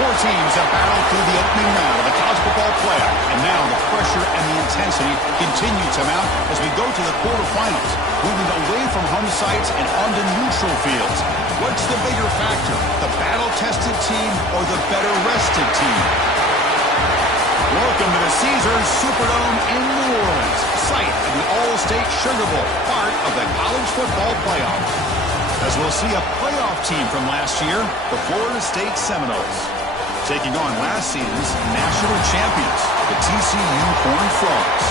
Four teams have battled through the opening round of the college football playoff, and now the pressure and the intensity continue to mount as we go to the quarterfinals, moving away from home sites and onto neutral fields. What's the bigger factor, the battle-tested team or the better-rested team? Welcome to the Caesars Superdome in New Orleans, site of the All-State Sugar Bowl, part of the college football playoff. As we'll see a playoff team from last year, the Florida State Seminoles, taking on last season's national champions, the TCU Horned Frogs.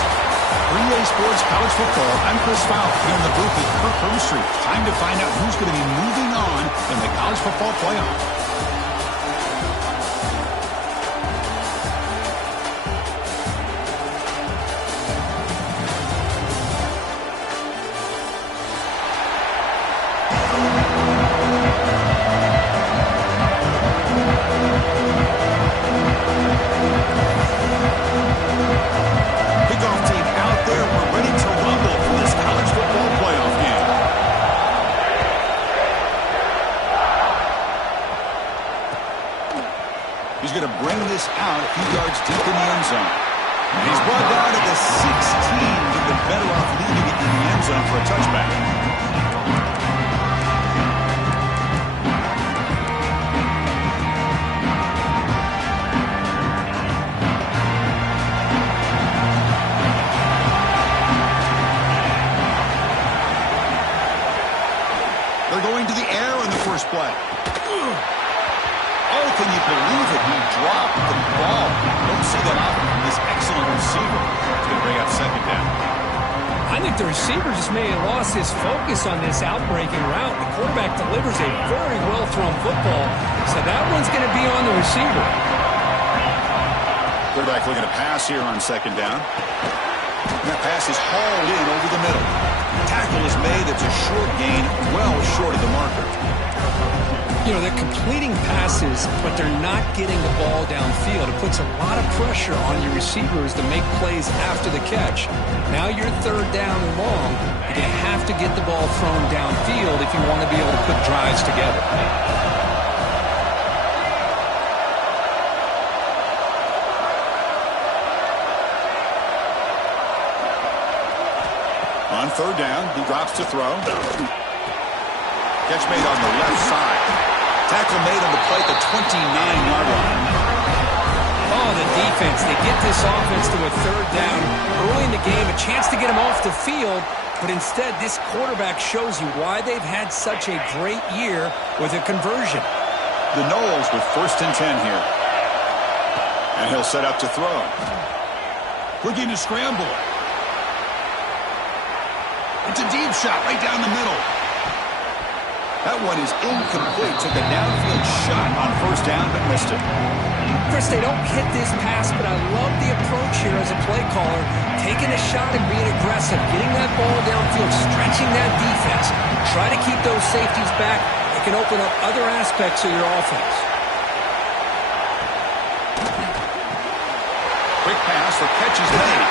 3A Sports College Football, I'm Chris Fowler here in the booth with Kirk Hermstreet. Time to find out who's going to be moving on in the college football playoff. He's going to bring this out a few yards deep in the end zone. And he's brought down at the 16. Would have been better off leaving it in the end zone for a touchback. They're going to the air on the first play. Oh, can you believe it? He dropped the ball. Don't see that often from this excellent receiver. He's going to bring up second down. I think the receiver just may have lost his focus on this outbreaking route. The quarterback delivers a very well-thrown football, so that one's going to be on the receiver. Quarterback looking to pass here on second down. And that pass is hauled in over the middle. Tackle is made. It's a short gain, well short of the marker. You know, they're completing passes, but they're not getting the ball downfield. It puts a lot of pressure on your receivers to make plays after the catch. Now you're third down and long. You're going to have to get the ball thrown downfield if you want to be able to put drives together. On third down, he drops to throw. Catch made on the left side. Tackle made on the play at the 29-yard line. Oh, the defense. They get this offense to a third down early in the game, a chance to get them off the field, but instead this quarterback shows you why they've had such a great year with a conversion. The Noles with 1st and 10 here. And he'll set up to throw. Looking to scramble. It's a deep shot right down the middle. That one is incomplete. Took a downfield shot on first down, but missed it. Chris, they don't hit this pass, but I love the approach here as a play caller. Taking a shot and being aggressive, getting that ball downfield, stretching that defense. Try to keep those safeties back. It can open up other aspects of your offense. Quick pass for catches made.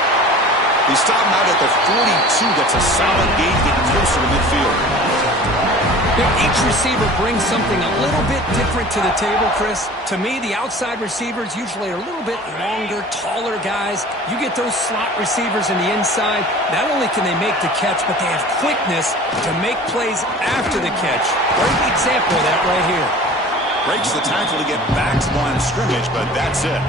They stop him out at the 42. That's a solid gain, getting closer to midfield. Each receiver brings something a little bit different to the table, Chris. To me, the outside receivers usually are a little bit longer, taller guys. You get those slot receivers in the inside. Not only can they make the catch, but they have quickness to make plays after the catch. Great example of that right here. Breaks the tackle to get back to the line of scrimmage, but that's it.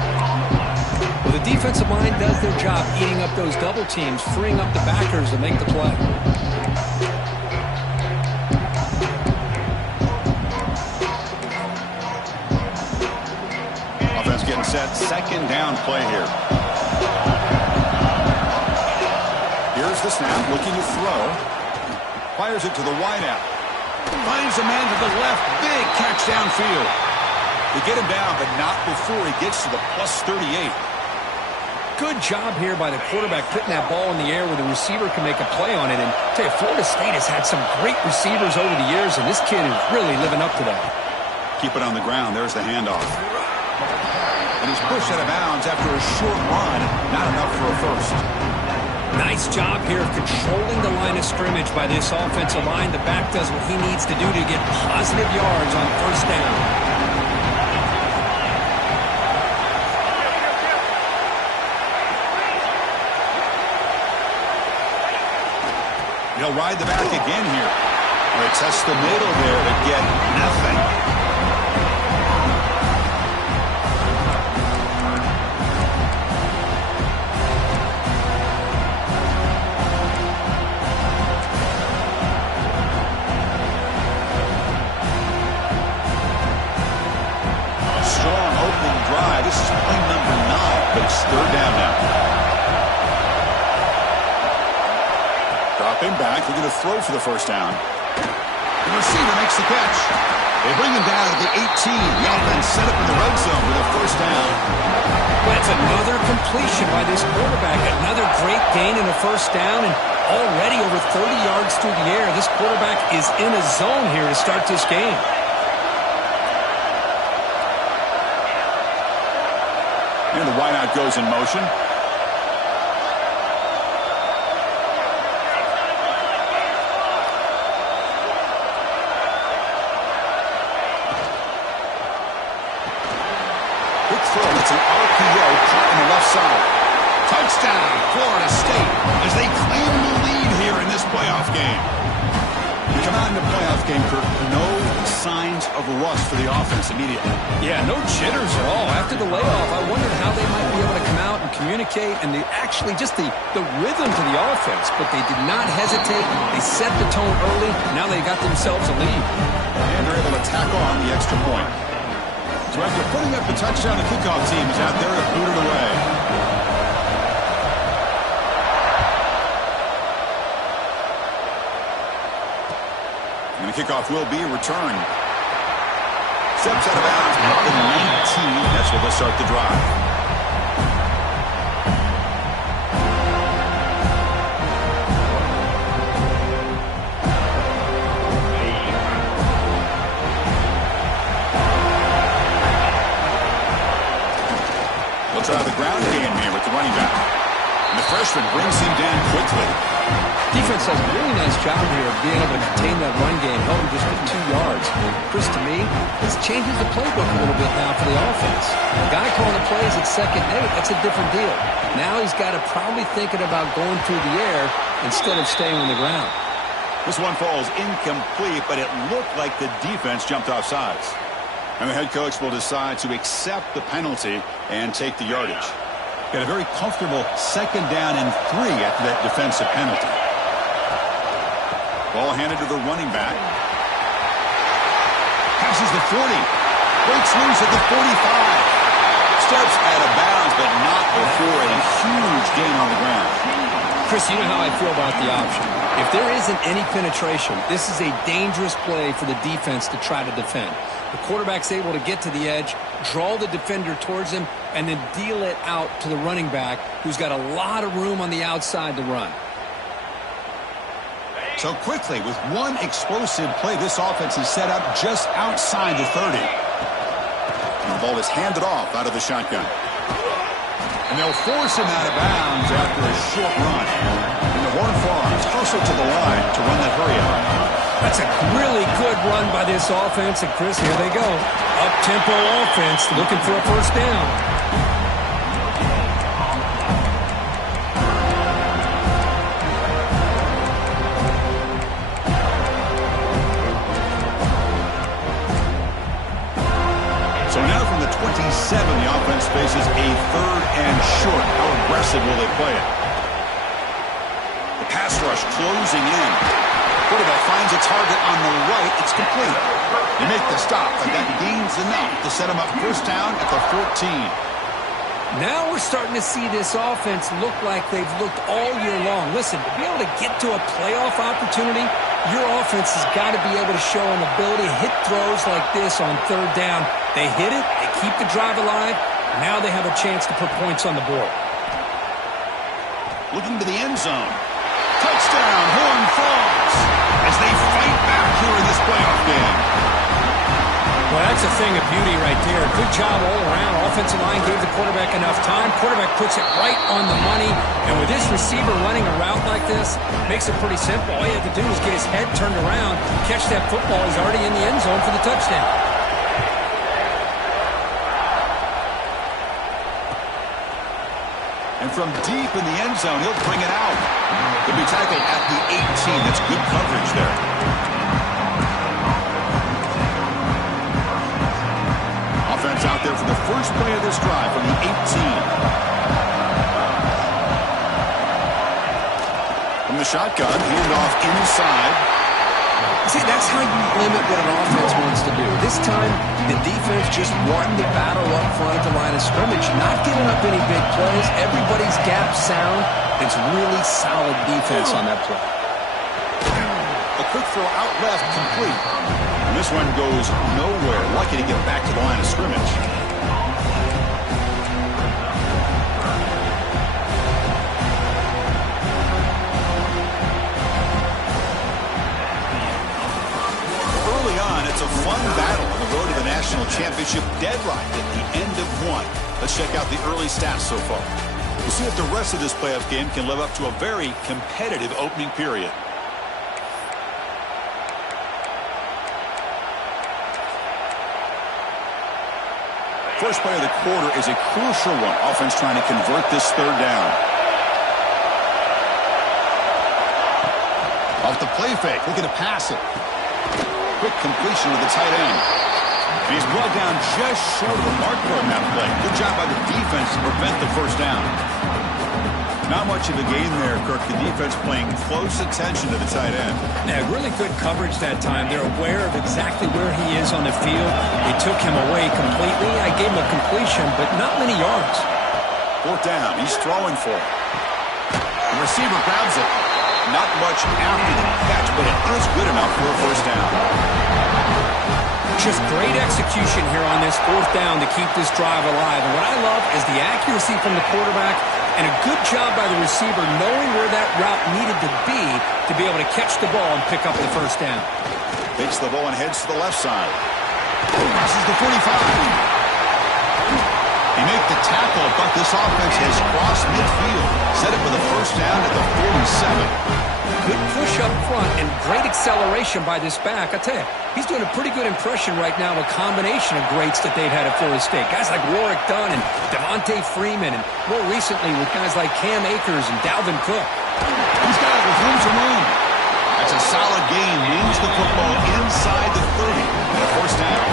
Well, the defensive line does their job eating up those double teams, freeing up the backers to make the play. Getting set, second down play here. Here's the snap, looking to throw. Fires it to the wideout. Finds a man to the left, big catch downfield. They get him down, but not before he gets to the plus 38. Good job here by the quarterback putting that ball in the air where the receiver can make a play on it. And I tell you, Florida State has had some great receivers over the years, and this kid is really living up to that. Keep it on the ground. There's the handoff. And he's pushed out of bounds after a short run. Not enough for a first. Nice job here of controlling the line of scrimmage by this offensive line. The back does what he needs to do to get positive yards on first down. He'll ride the back again here. They test the middle there to get nothing. This is play number 9, but it's third down now. Dropping back, looking to throw for the first down. The receiver makes the catch. They bring him down at the 18. The offense set up in the red zone with a first down. Well, it's another completion by this quarterback. Another great gain in a first down, and already over 30 yards through the air. This quarterback is in a zone here to start this game. And the wideout goes in motion. Quick throw. It's an RPO caught on the left side. Touchdown, Florida State, as they claim the lead here in this playoff game. We come out in the playoff game, Kirk. No signs of rust for the offense immediately. Yeah, no jitters at all. After the layoff, I wondered how they might be able to come out and communicate and actually just the rhythm to the offense. But they did not hesitate. They set the tone early. Now they got themselves a lead. And they're able to tack on the extra point. So after putting up the touchdown, the kickoff team is out there to boot it away. And the kickoff will be returned. Steps out of bounds at the 19. That's where they'll start the drive. They'll try the ground game here with the running back. And the freshman brings him down quickly. Defense does a really nice job here of being able to contain that run game, held him just for 2 yards. And Chris, to me, this changes the playbook a little bit now for the offense. The guy calling the plays at 2nd and 8, that's a different deal. Now he's got to probably thinking about going through the air instead of staying on the ground. This one falls incomplete, but it looked like the defense jumped off sides. And the head coach will decide to accept the penalty and take the yardage. Got a very comfortable 2nd down and 3 after that defensive penalty. Ball handed to the running back. Passes the 40. Breaks loose at the 45. Steps out of bounds, but not before a huge gain on the ground. Chris, you know how I feel about the option. If there isn't any penetration, this is a dangerous play for the defense to try to defend. The quarterback's able to get to the edge, draw the defender towards him, and then deal it out to the running back, who's got a lot of room on the outside to run. So quickly, with one explosive play, this offense is set up just outside the 30. And the ball is handed off out of the shotgun. And they'll force him out of bounds after a short run. And the Horned Frogs hustle to the line to run that hurry up. That's a really good run by this offense. And, Chris, here they go. Up-tempo offense looking for a first down. So now from the 27, the offense faces a 3rd and short. How aggressive will they play it? The pass rush closing in. Quarterback finds a target on the right. It's complete. They make the stop, but that gains enough to set them up first down at the 14. Now we're starting to see this offense look like they've looked all year long. Listen, to be able to get to a playoff opportunity, your offense has got to be able to show an ability to hit throws like this on 3rd down. They hit it, they keep the drive alive. Now they have a chance to put points on the board. Looking to the end zone. Touchdown, Horned Frogs, as they fight back here in this playoff game. Well, that's a thing of beauty right there. Good job all around. Offensive line gave the quarterback enough time. Quarterback puts it right on the money. And with this receiver running a route like this, makes it pretty simple. All you have to do is get his head turned around, catch that football. He's already in the end zone for the touchdown. And from deep in the end zone, he'll bring it out. He'll be tackled at the 18. That's good coverage there. Offense out there for the first play of this drive from the 18. From the shotgun, handed off inside. See, that's how you limit what an offense wants to do. This time, the defense just wanting to battle up front at the line of scrimmage, not giving up any big plays. Everybody's gap sound. It's really solid defense on that play. A quick throw out left, complete. And this one goes nowhere. Lucky to get back to the line of scrimmage. It's a fun battle on the road to the national championship, deadlocked at the end of one. Let's check out the early stats so far. We'll see if the rest of this playoff game can live up to a very competitive opening period. First play of the quarter is a crucial one. Offense trying to convert this third down. Off the play fake, looking to pass it. Quick completion to the tight end. And he's brought down just short of the marker on that play. Good job by the defense to prevent the first down. Not much of a gain there, Kirk. The defense paying close attention to the tight end. Yeah, really good coverage that time. They're aware of exactly where he is on the field. They took him away completely. I gave him a completion, but not many yards. Fourth down. He's throwing for it. The receiver grabs it. Not much after the catch, but it is good enough for a first down. Just great execution here on this fourth down to keep this drive alive. And what I love is the accuracy from the quarterback and a good job by the receiver knowing where that route needed to be able to catch the ball and pick up the first down. Takes the ball and heads to the left side. Crosses the 45. He made the tackle, but this offense has crossed midfield. Set it for the first down at the 47. Good push up front and great acceleration by this back. I tell you, he's doing a pretty good impression right now of a combination of greats that they've had at Florida State. Guys like Warwick Dunn and Devontae Freeman, and more recently with guys like Cam Akers and Dalvin Cook. He's got it with room to move. That's a solid gain. Moves the football inside the 30 and a first down.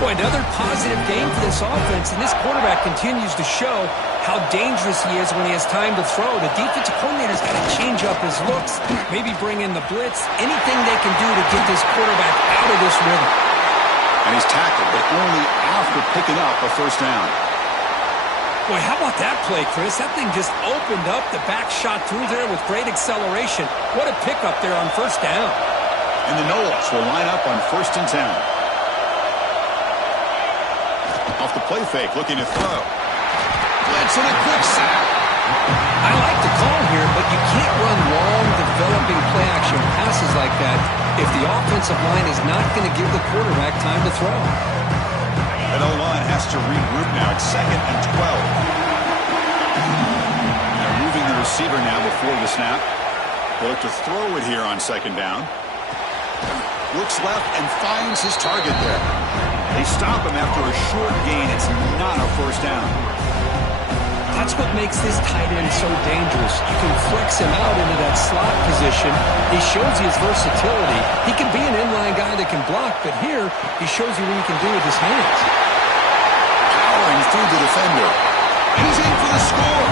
Boy, another positive game for this offense, and this quarterback continues to show how dangerous he is when he has time to throw. The defensive coordinator's got to change up his looks, maybe bring in the blitz, anything they can do to get this quarterback out of this rhythm. And he's tackled, but only after picking up a first down. Boy, how about that play, Chris? That thing just opened up. The back shot through there with great acceleration. What a pickup there on first down. And the Noles will line up on 1st and 10. Off the play fake, looking to throw. Blitz and a quick sack. I like the call here, but you can't run long, developing play-action passes like that if the offensive line is not going to give the quarterback time to throw. And O-line has to regroup now. It's 2nd and 12. They're moving the receiver now before the snap. They'll look to throw it here on 2nd down. Looks left and finds his target there. They stop him after a short gain. It's not a first down. That's what makes this tight end so dangerous. You can flex him out into that slot position. He shows you his versatility. He can be an inline guy that can block, but here he shows you what he can do with his hands. Powering through the defender. He's in for the score.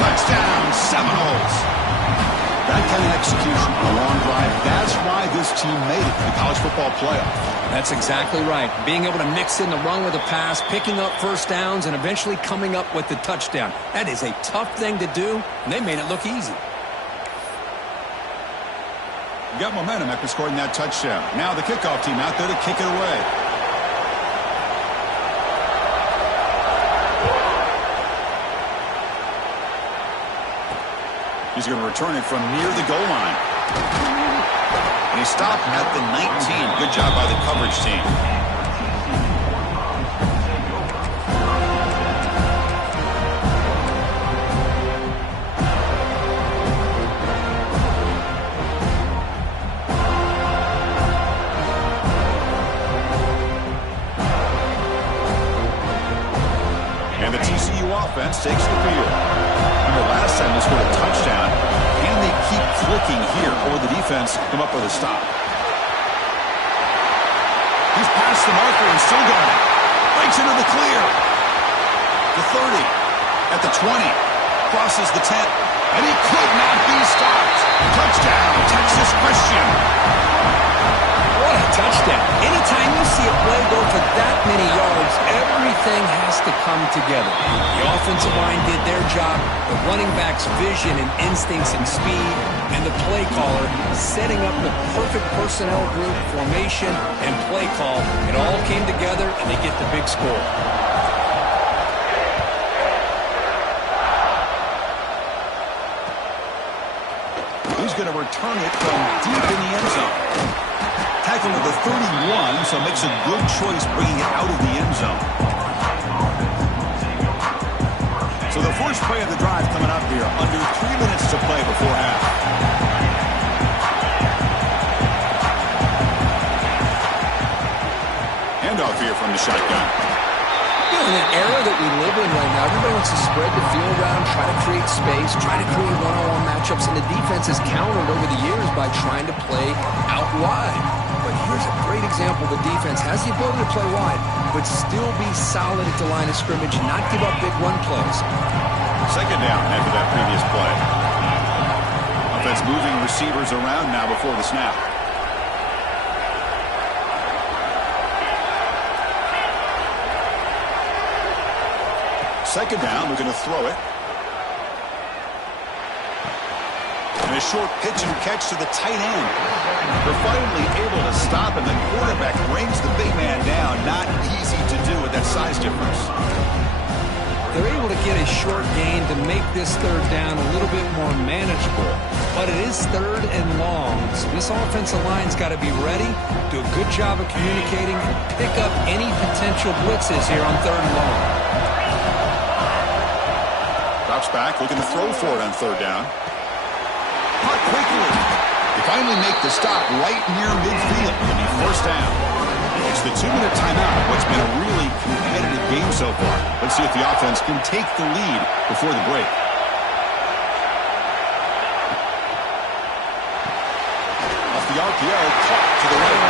Touchdown, Seminoles. That kind of execution on a long drive, that's why this team made it to the college football playoff. That's exactly right. Being able to mix in the run with the pass, picking up first downs, and eventually coming up with the touchdown. That is a tough thing to do, and they made it look easy. You got momentum after scoring that touchdown. Now the kickoff team out there to kick it away. He's going to return it from near the goal line. And he stopped at the 19. Good job by the coverage team. And the TCU offense takes the field. the last time they scored a touchdown. Can they keep clicking here, or will the defense come up with a stop? He's past the marker and still got it. Breaks into the clear. The 30. At the 20. Crosses the 10. And he could not be stopped. Touchdown, Texas Christian. What a touchdown. Anytime you see a play go for that many yards, everything has to come together. The offensive line did their job, the running back's vision and instincts and speed, and the play caller setting up the perfect personnel group, formation, and play call. It all came together, and they get the big score. He's going to return it from deep in the end zone. Tackle to the 31, so makes a good choice bringing it out of the end zone. So the first play of the drive coming up here, under 3 minutes to play before half. Handoff here from the shotgun. In an era that we live in right now, everybody wants to spread the field around, try to create space, try to create one-on-one matchups, and the defense has countered over the years by trying to play out wide. But here's a great example. The defense has the ability to play wide, but still be solid at the line of scrimmage and not give up big run plays. Second down after that previous play. Offense moving receivers around now before the snap. Second down, we're going to throw it. And a short pitch and catch to the tight end. They're finally able to stop him. The quarterback brings the big man down. Not easy to do with that size difference. They're able to get a short gain to make this third down a little bit more manageable. But it is third and long, so this offensive line's got to be ready, do a good job of communicating, and pick up any potential blitzes here on third and long. Drops back, looking to throw for it on third down. Caught quickly. They finally make the stop right near midfield. It'll be first down. It's the 2-minute timeout. What's been a really competitive game so far. Let's see if the offense can take the lead before the break. Off the RPO, caught to the right.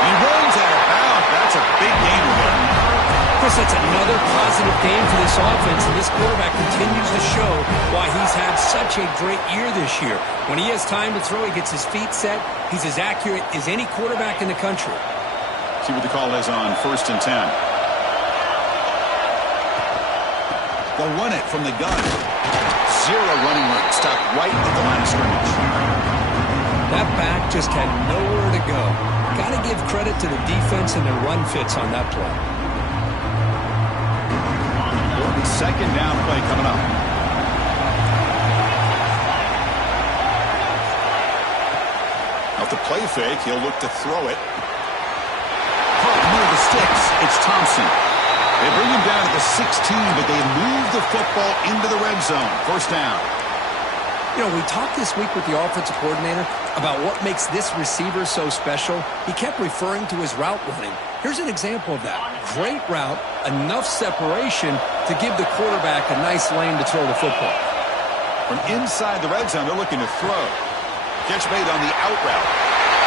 He runs out of bounds. That's a big gainer there. Chris, that's another positive game for this offense, and this quarterback continues to show why he's had such a great year this year. When he has time to throw, he gets his feet set. He's as accurate as any quarterback in the country. See what the call is on 1st and 10. They'll run it from the gun. Zero running room. Stop right at the line of scrimmage. That back just had nowhere to go. Got to give credit to the defense and their run fits on that play. Second down play coming up. Off the play fake, he'll look to throw it. Caught near the sticks. It's Thompson. They bring him down to the 16, but they move the football into the red zone. First down. You know, we talked this week with the offensive coordinator about what makes this receiver so special. He kept referring to his route running. Here's an example of that. Great route, enough separation to give the quarterback a nice lane to throw the football. From inside the red zone, they're looking to throw. Catch made on the out route.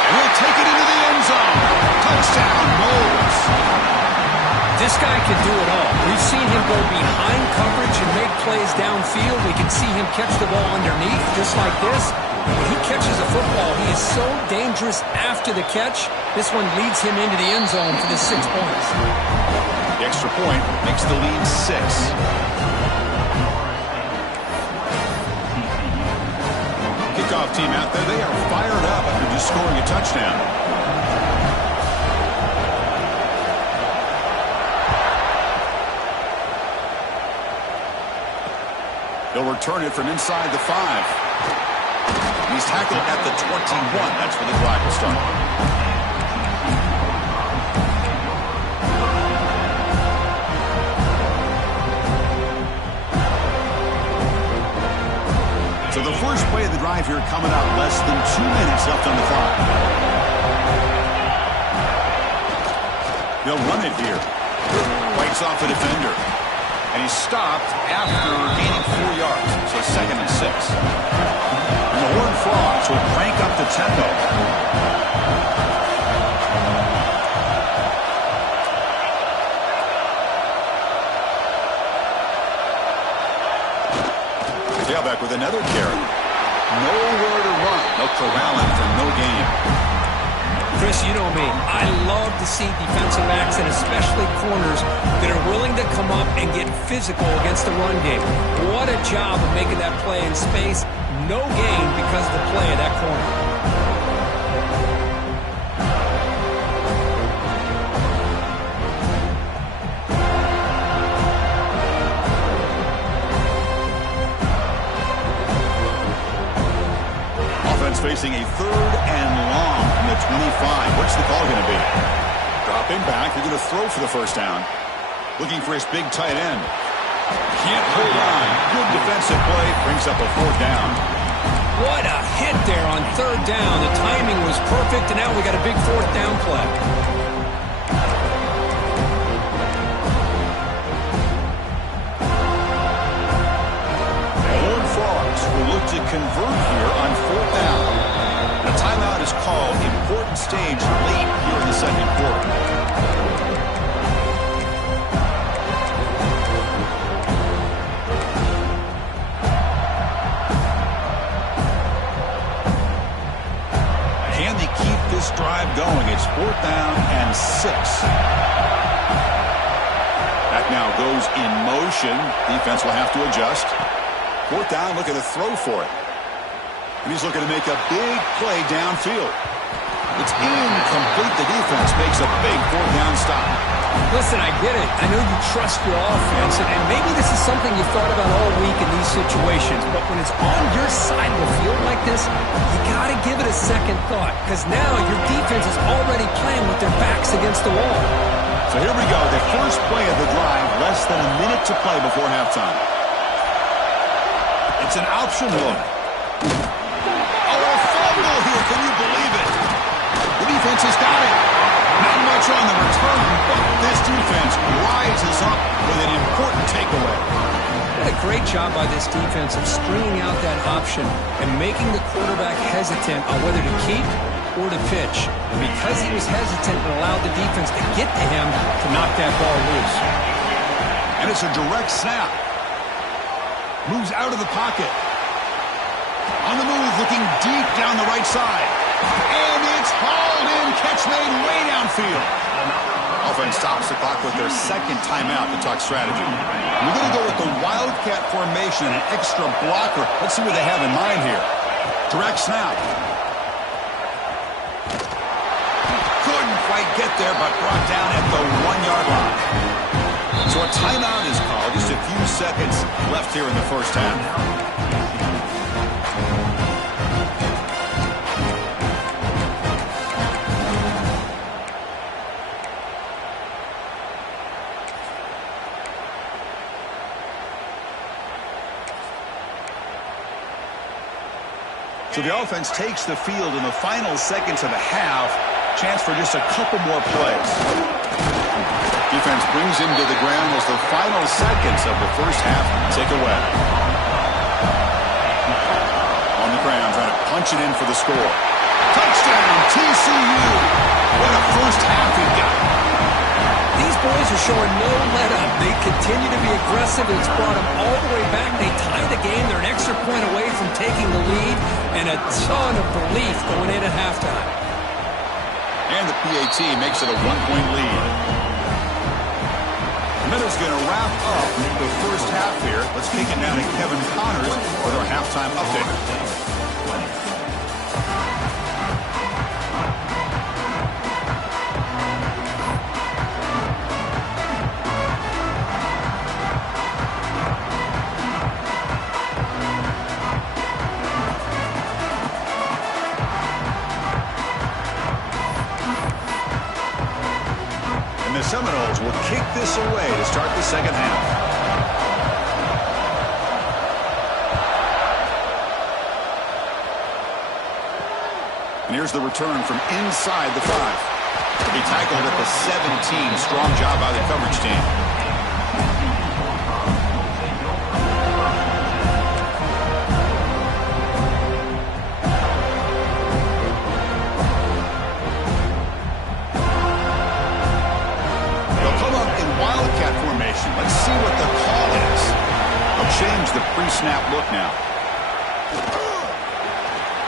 And he'll take it into the end zone. Touchdown, Knowles. This guy can do it all. We've seen him go behind coverage and make plays downfield. We can see him catch the ball underneath, just like this. When he catches a football, he is so dangerous after the catch. This one leads him into the end zone for the 6 points. The extra point makes the lead 6. Kickoff team out there, they are fired up after just scoring a touchdown. They'll return it from inside the 5. He's tackled at the 21. That's where the drive will start. So the first play of the drive here coming up. Less than 2 minutes left on the clock. They'll run it here. Fights off the defender. And he's stopped after gaining 4 yards. So 2nd and 6. And the Horned Frogs will crank up the tempo. Tailback with another carry. Nowhere to run. They'll corral him for no gain. Chris, you know me. I love to see defensive backs and especially corners that are willing to come up and get physical against the run game. What a job of making that play in space. No gain because of the play of that corner. Facing a 3rd and long from the 25. What's the call going to be? Dropping back. They're going to throw for the first down. Looking for his big tight end. Can't hold on. Good defensive play. Brings up a 4th down. What a hit there on 3rd down. The timing was perfect, and now we got a big 4th down play. Will look to convert here on 4th down. A timeout is called. Important stage late here in the 2nd quarter. Can they keep this drive going? It's 4th down and 6. That now goes in motion. Defense will have to adjust. 4th down, looking to throw for it. And he's looking to make a big play downfield. It's incomplete. The defense makes a big 4th down stop. Listen, I get it. I know you trust your offense, and maybe this is something you thought about all week in these situations, but when it's on your side of the field like this, you got to give it a second thought, because now your defense is already playing with their backs against the wall. So here we go. The first play of the drive, less than a minute to play before halftime. It's an option look. Oh, a fumble here. Can you believe it? The defense has got it. Not much on the return, but this defense rises up with an important takeaway. What a great job by this defense of stringing out that option and making the quarterback hesitant on whether to keep or to pitch. Because he was hesitant and allowed the defense to get to him to knock that ball loose. And it's a direct snap. Moves out of the pocket. On the move, looking deep down the right side. And it's hauled in. Catch made way downfield. Offense stops the clock with their 2nd timeout to talk strategy. We're going to go with the Wildcat formation and an extra blocker. Let's see what they have in mind here. Direct snap. Couldn't quite get there, but brought down at the 1-yard line. So a timeout is called. Just a few seconds left here in the first half. So the offense takes the field in the final seconds of the half. Chance for just a couple more plays. Defense brings him to the ground as the final seconds of the first half tick away. On the ground, trying to punch it in for the score. Touchdown, TCU. What a first half he got. These boys are showing no let-up. They continue to be aggressive. It's brought them all the way back. They tie the game. They're an extra point away from taking the lead, and a ton of relief going in at halftime. And the PAT makes it a 1-point lead. And that is going to wrap up the first half here. Let's kick it down to Kevin Connors with our halftime update. The Seminoles will kick this away to start the second half. And here's the return from inside the 5. He tackled at the 17. Strong job by the coverage team. change the pre-snap look now.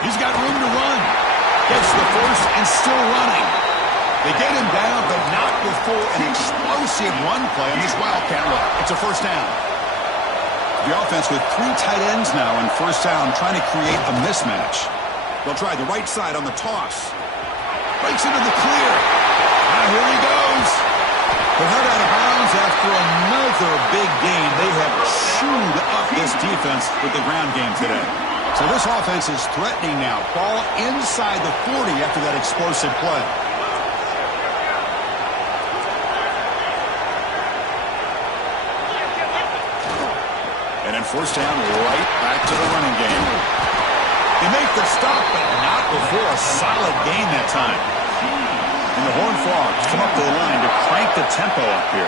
He's got room to run. Gets the first and still running. They get him down, but not before an explosive run play on this Wildcat look. It's a first down. The offense with 3 tight ends now on first down, trying to create a mismatch. They'll try the right side on the toss. Breaks into the clear. Now here he goes. They're hurt out of bounds after another big gain. They have chewed up this defense with the ground game today. So this offense is threatening now. Ball inside the 40 after that explosive play. And then first down, right back to the running game. They make the stop, but not before a solid gain that time. And the Horned Frogs come up to the line to crank the tempo up here.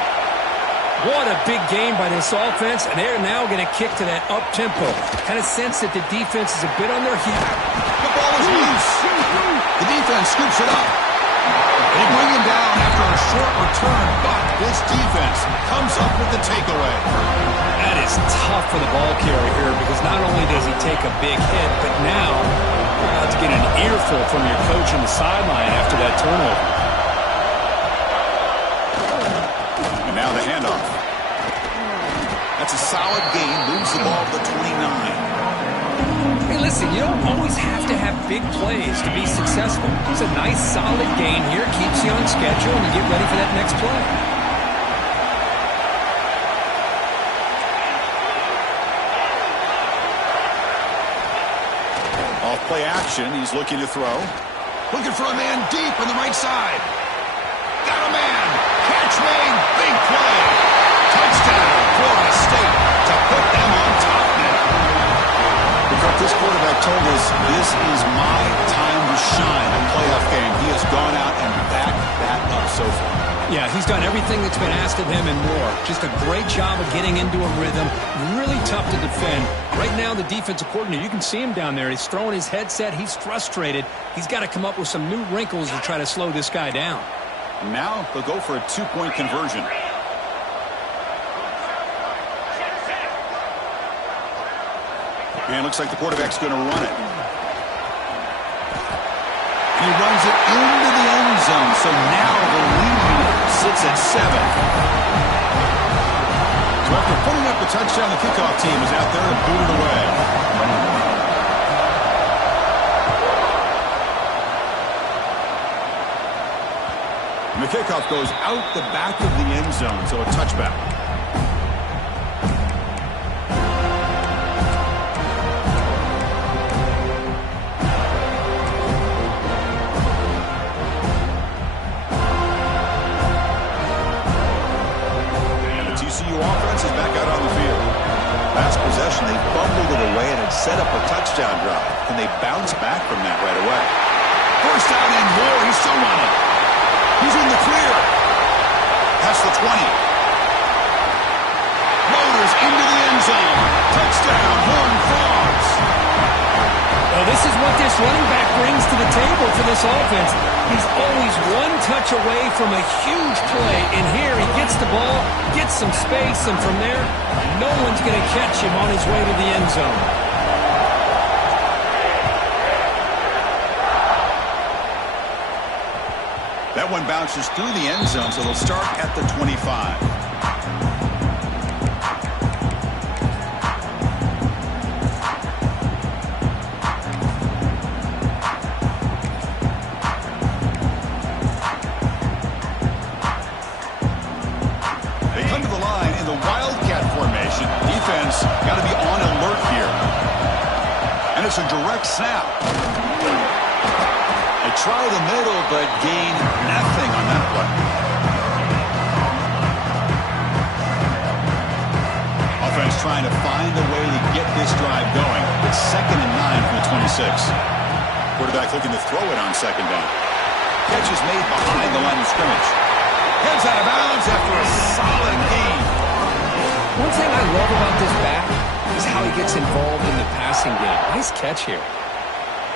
What a big game by this offense, and they're now going to kick to that up-tempo. Kind of sense that the defense is a bit on their heels. The ball is loose. The defense scoops it up. They bring him down after a short return, but this defense comes up with the takeaway. That is tough for the ball carrier here because not only does he take a big hit, but now you're about to get an earful from your coach on the sideline after that turnover. And now the handoff. That's a solid gain, moves the ball to the 29. Hey, listen, you don't always have to have big plays to be successful. It's a nice, solid gain here, keeps you on schedule, and you get ready for that next play. Off-play action, he's looking to throw. Looking for a man deep on the right side. Got a man. Catch made. Big play. Touchdown, Florida State, to put them on top now. Because this quarterback told us this is my time to shine in playoff game. He has gone out and backed that up so far. Yeah, he's done everything that's been asked of him and more. Just a great job of getting into a rhythm. Really tough to defend. Right now, the defensive coordinator, you can see him down there. He's throwing his headset. He's frustrated. He's got to come up with some new wrinkles to try to slow this guy down. Now they'll go for a 2-point conversion. And it looks like the quarterback's going to run it. He runs it into the end zone, so now the lead sits at 7. So after putting up a touchdown, the kickoff team is out there and booted away. And the kickoff goes out the back of the end zone, so a touchback. Offense is back out on the field. Last possession, they fumbled it away and had set up a touchdown drive. And they bounced back from that right away. First down and more. He's still running. He's in the clear. Past the 20. Motors into the end zone. Touchdown, Horned Frogs. Well, this is what this running back brings to the table for this offense. He's always one touch away from a huge play. And here he gets the ball, gets some space, and from there, no one's going to catch him on his way to the end zone. That one bounces through the end zone, so they'll start at the 25. Got to be on alert here. And it's a direct snap. They try the middle, but gain nothing on that play. Offense trying to find a way to get this drive going. It's 2nd and 9 from the 26. Quarterback looking to throw it on 2nd down. Catch is made behind the line of scrimmage. Heads out of bounds after a solid gain. One thing I love about this back is how he gets involved in the passing game. Nice catch here.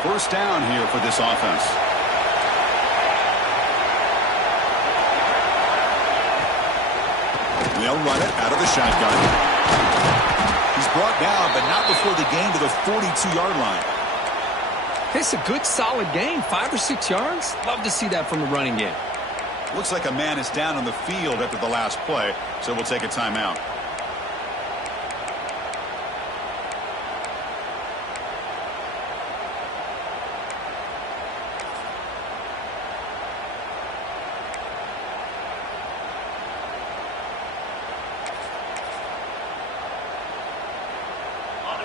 First down here for this offense. They'll run it out of the shotgun. He's brought down, but not before the gain to the 42-yard line. It's a good, solid gain. 5 or 6 yards. Love to see that from the running game. Looks like a man is down on the field after the last play, so we'll take a timeout.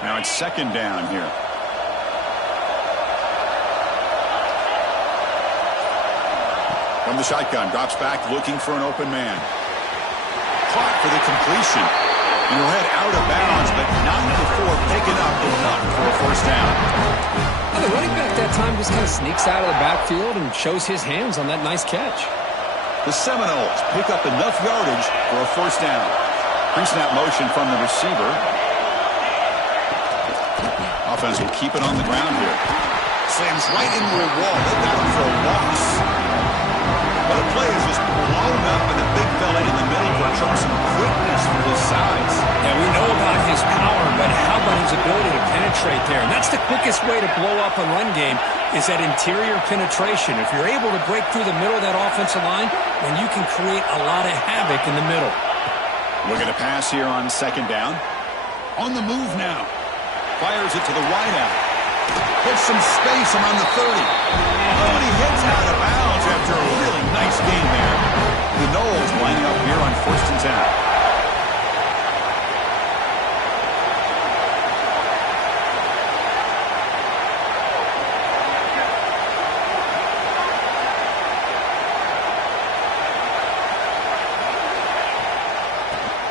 Now it's second down here. From the shotgun, drops back, looking for an open man. Caught for the completion. And he'll head out of bounds, but not before picking up enough for a first down. Well, the running back that time just kind of sneaks out of the backfield and shows his hands on that nice catch. The Seminoles pick up enough yardage for a first down. Pre-snap motion from the receiver. Offense will keep it on the ground here. Slams right into a wall. They got him for a loss. But the play is just blown up, and the big fella in the middle shows some quickness for his size. Yeah, we know about his power, but how about his ability to penetrate there? And that's the quickest way to blow up a run game is that interior penetration. If you're able to break through the middle of that offensive line, then you can create a lot of havoc in the middle. Looking to pass here on second down. On the move now. Fires it to the wideout. Puts some space around the 30. Oh, and he hits out of bounds after a really nice game there. The Noles lining up here on first and 10.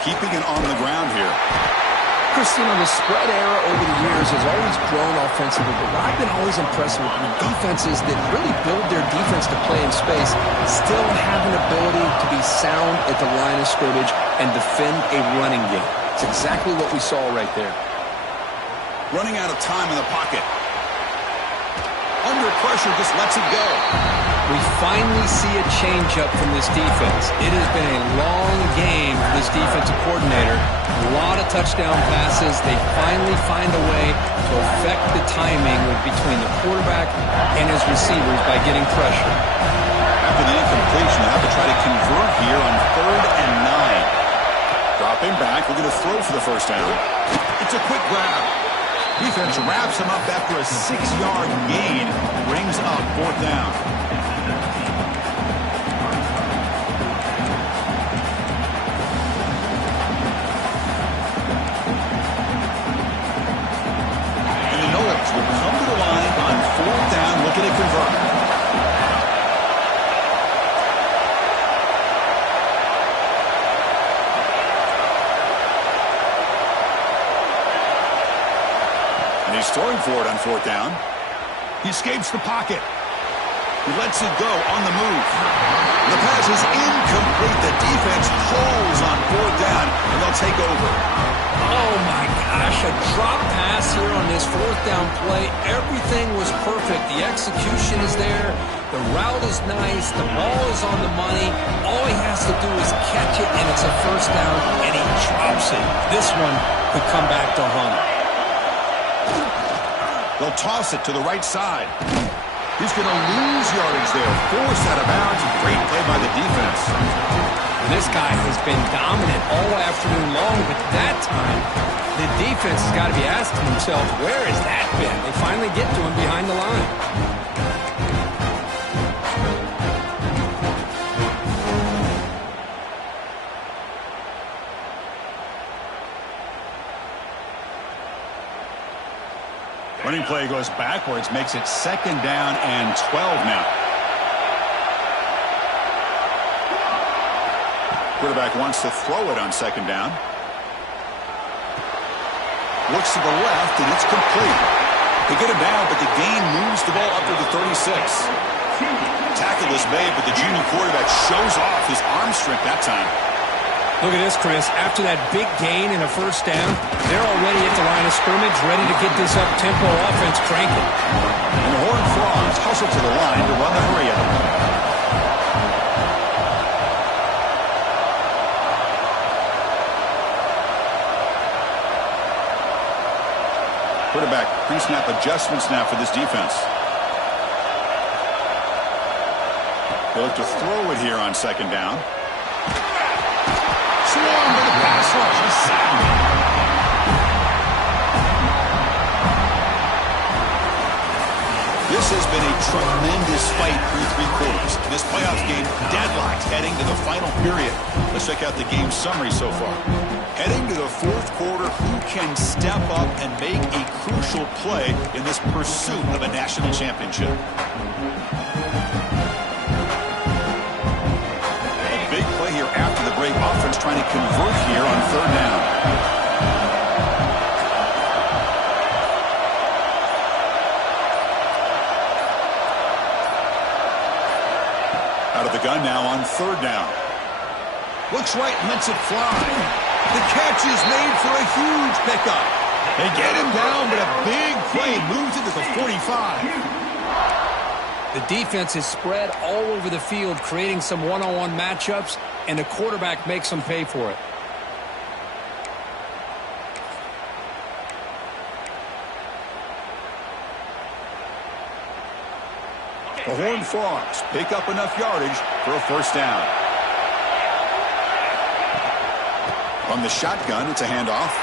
Keeping it on the ground here. Christine, the spread era over the years has always grown offensively, but what I've been always impressed with defenses that really build their defense to play in space still have an ability to be sound at the line of scrimmage and defend a running game. It's exactly what we saw right there. Running out of time in the pocket. Under pressure, just lets it go. We finally see a change-up from this defense. It has been a long game for this defensive coordinator. A lot of touchdown passes. They finally find a way to affect the timing between the quarterback and his receivers by getting pressure. After the incompletion, they'll have to try to convert here on 3rd and 9. Dropping back, looking to throw for the first down. It's a quick grab. Defense wraps him up after a 6-yard gain. Brings up 4th down. And the Noles will come to the line on 4th down, looking to convert. He's throwing for it on 4th down. He escapes the pocket. He lets it go on the move. The pass is incomplete. The defense holds on 4th down, and they'll take over. Oh, my gosh. A drop pass here on this 4th down play. Everything was perfect. The execution is there. The route is nice. The ball is on the money. All he has to do is catch it, and it's a first down, and he drops it. This one could come back to haunt him. They'll toss it to the right side. He's going to lose yardage there. Forced out of bounds. Great play by the defense. This guy has been dominant all afternoon long, but that time, the defense has got to be asking themselves, where has that been? They finally get to him behind the line. Running play goes backwards, makes it 2nd down and 12 now. Quarterback wants to throw it on 2nd down. Looks to the left, and it's complete. They get him down, but the gain moves the ball up to the 36. Tackle is made, but the junior quarterback shows off his arm strength that time. Look at this, Chris. After that big gain and a first down, they're already at the line of scrimmage, ready to get this up-tempo offense cranking. And the Horned Frogs hustle to the line to run the hurry-up. Quarterback pre-snap adjustments now for this defense. They'll look to throw it here on second down. Swarm to the pass rush. He's sacked. This has been a tremendous fight through three quarters. This playoff game deadlocked heading to the final period. Let's check out the game summary so far. Heading to the fourth quarter, who can step up and make a crucial play in this pursuit of a national championship? A big play here after the break. Offense trying to convert here on third down. Out of the gun now on third down. Looks right, lets it fly. The catch is made for a huge pickup. They get him down, but a big play moves it to the 45. The defense is spread all over the field, creating some one-on-one matchups, and the quarterback makes them pay for it. The Horned Frogs pick up enough yardage for a first down. On the shotgun, it's a handoff.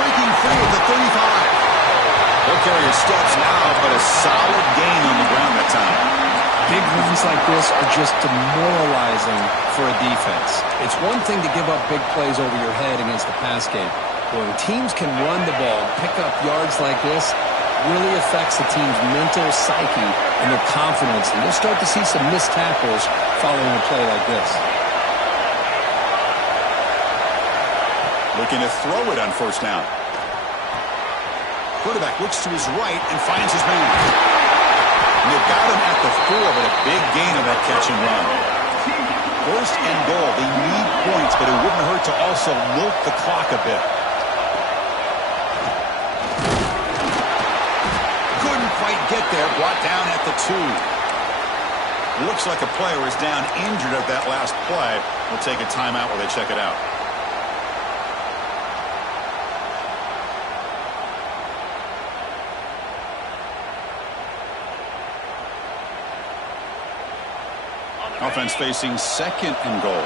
Breaking free at the 35. He'll carry his steps now, but a solid gain on the ground that time. Big runs like this are just demoralizing for a defense. It's one thing to give up big plays over your head against the pass game. When teams can run the ball, pick up yards like this, really affects the team's mental psyche and their confidence. And you'll start to see some missed tackles following a play like this. Looking to throw it on first down. Quarterback looks to his right and finds his man. And they've got him at the 4, but a big gain on that catch and run. First and goal. They need points, but it wouldn't hurt to also milk the clock a bit. Couldn't quite get there. Brought down at the 2. Looks like a player is down injured at that last play. We'll take a timeout while they check it out. Offense facing second and goal.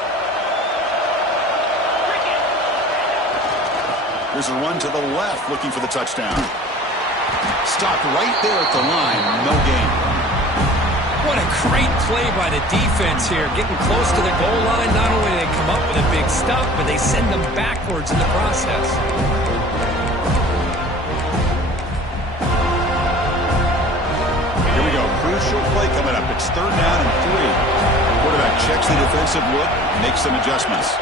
Here's a run to the left, looking for the touchdown. Stopped right there at the line, no gain. What a great play by the defense here. Getting close to the goal line, not only do they come up with a big stop, but they send them backwards in the process. Here we go, crucial play coming up. It's third down and 3. Quarterback checks the defensive look, makes some adjustments.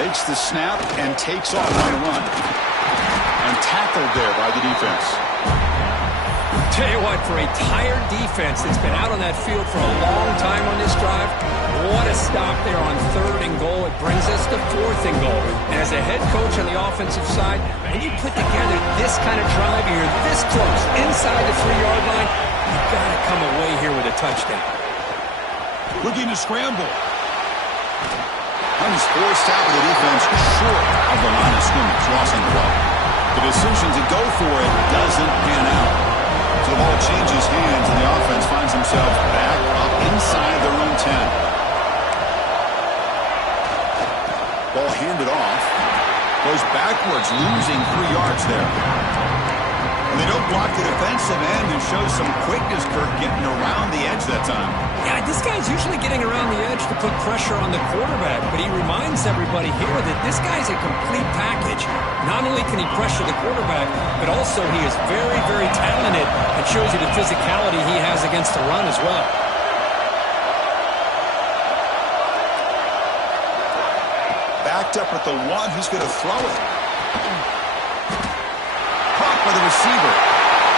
Takes the snap and takes off on the run. And tackled there by the defense. Tell you what, for a tired defense that's been out on that field for a long time on this drive, what a stop there on third and goal. It brings us to fourth and goal. And as a head coach on the offensive side, when you put together this kind of drive, you're this close, inside the 3-yard line, you've got to come away here with a touchdown. Looking to scramble. He's forced out with the defense short of the line of scrimmage, loss on the ball. The decision to go for it doesn't pan out. So the ball changes hands and the offense finds themselves back up inside their own 10. Ball handed off. Goes backwards, losing 3 yards there. And they don't block the defensive end and show some quickness, Kirk, getting around the edge that time. Yeah, this guy's usually getting around the edge to put pressure on the quarterback, but he reminds everybody here that this guy's a complete package. Not only can he pressure the quarterback, but also he is very, very talented and shows you the physicality he has against the run as well. Backed up at the 1, he's going to throw it. Caught by the receiver.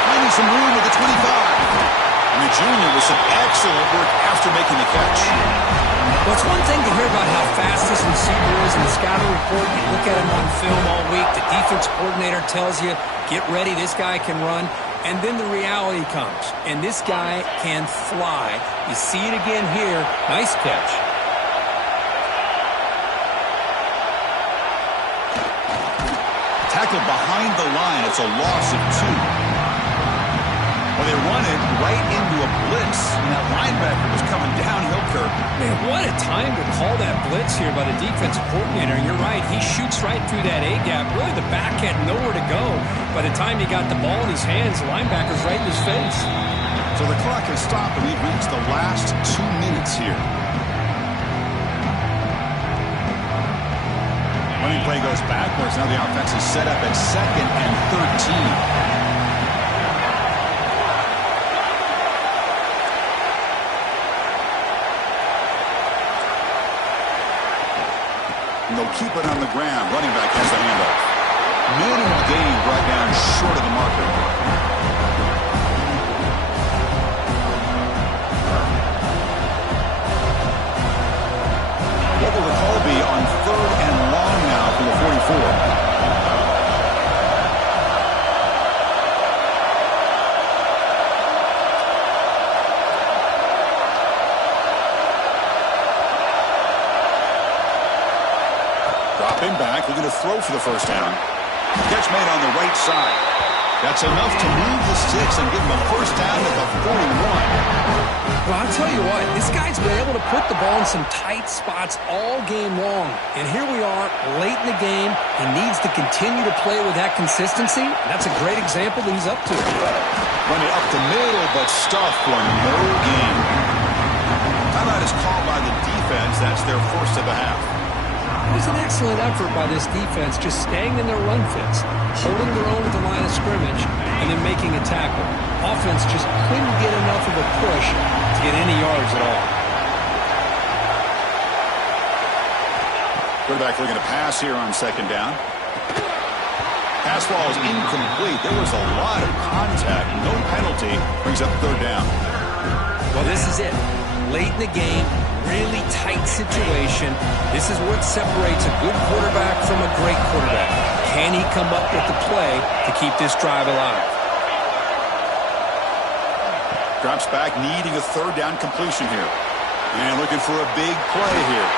Finding some room at the 25. And the junior with some excellent work after making the catch. Well, it's one thing to hear about how fast this receiver is in the scouting report. You look at him on film all week. The defense coordinator tells you, get ready, this guy can run. And then the reality comes. And this guy can fly. You see it again here. Nice catch. tackled behind the line. It's a loss of 2. Well, they run it right into a blitz, and that linebacker was coming downhill, Kirk. Man, what a time to call that blitz here by the defensive coordinator. And you're right, he shoots right through that A-gap. Really, the back had nowhere to go. By the time he got the ball in his hands, the linebacker's right in his face. So the clock has stopped, and we've reached the last 2 minutes here. Running play goes backwards. Now the offense is set up at 2nd and 13. And they'll keep it on the ground. Running back has the handoff. Minimal gain brought down short of the marker. What will the call be on 3rd and long now from the 44? Dropping back, looking to throw for the first down. Catch made on the right side. That's enough to move the sticks and give him a first down at the 41. Well, I'll tell you what, this guy's been able to put the ball in some tight spots all game long. And here we are, late in the game. He needs to continue to play with that consistency. That's a great example that he's up to. Running up the middle, but stuffed for no gain. Timeout is called by the defense. That's their first of the half. It was an excellent effort by this defense, just staying in their run fits, holding their own at the line of scrimmage, and then making a tackle. Offense just couldn't get enough of a push to get any yards at all. Quarterback looking to pass here on 2nd down. Pass ball is incomplete. There was a lot of contact. No penalty. Brings up 3rd down. Well, this is it. Late in the game, really tight situation. This is what separates a good quarterback from a great quarterback. Can he come up with the play to keep this drive alive? Drops back, needing a 3rd down completion here. And looking for a big play here.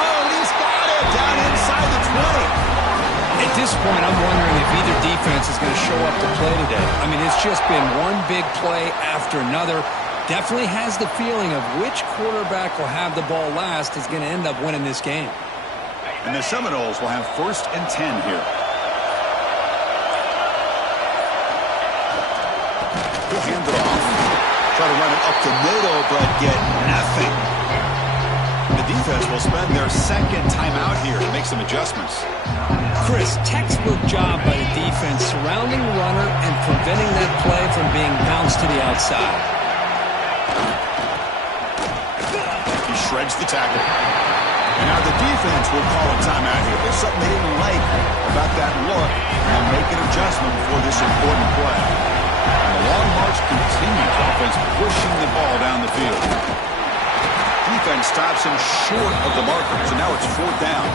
Oh, he's got it down inside the 20. At this point, I'm wondering if either defense is going to show up to play today. I mean, it's just been one big play after another. Definitely has the feeling of which quarterback will have the ball last is going to end up winning this game. And the Seminoles will have 1st and 10 here. He'll hand it off. Try to run it up the middle, but get nothing. The defense will spend their 2nd timeout here to make some adjustments. Chris, textbook job by the defense surrounding the runner and preventing that play from being bounced to the outside. He shreds the tackle. And now the defense will call a timeout here. There's something they didn't like about that look, and make an adjustment for this important play. And the long march continues. Offense pushing the ball down the field. Defense stops him short of the marker, so now it's 4th down.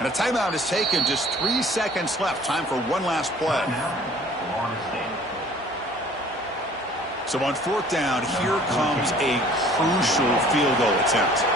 And a timeout is taken. Just 3 seconds left. Time for one last play. So on 4th down, here comes a crucial field goal attempt.